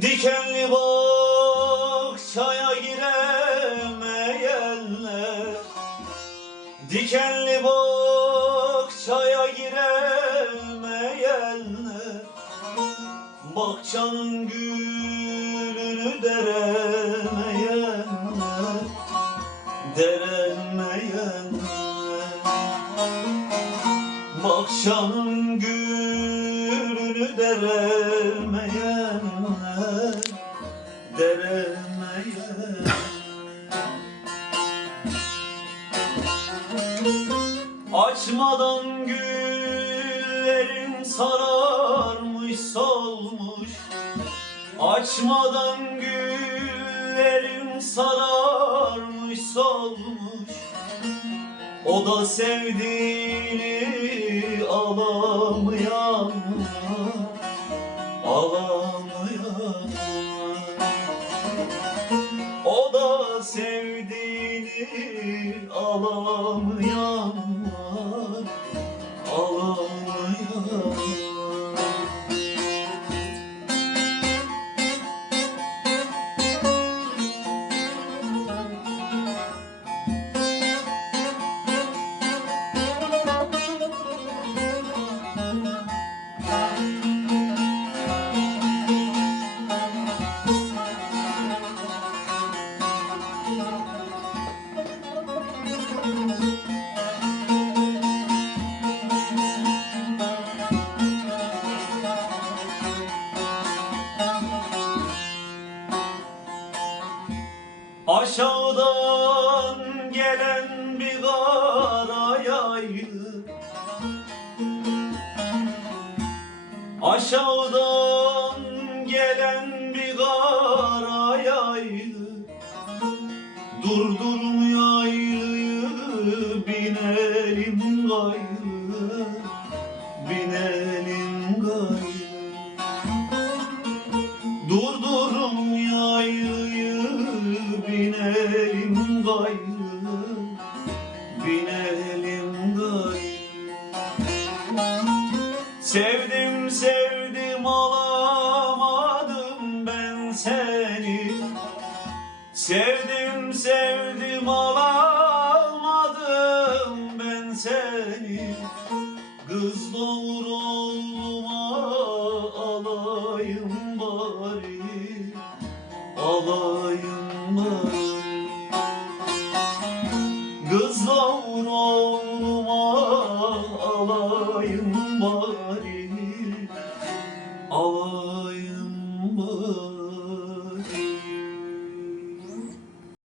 Dikenli bahçaya Dikenli bahçaya giremeyenler Bahçanın gülünü deremeyenler Deremeyenler Bahçanın gülünü deremeyenler Deremeyenler Açmadan güllerin sararmış solmuş. Açmadan güllerin sararmış solmuş. O da sevdiğini alamayan sevdiğini alamayan var. Alamayan Aşağıdan gelen bir kara yaylı Aşağıdan gelen bir kara yaylı Durdurmuyor yaylıyı binelim gayrı Sevdim sevdim alamadım ben seni. Sevdim sevdim alamadım ben seni. Kız doğur oğluma alayım bari Alayım bari Kız doğur oğluma all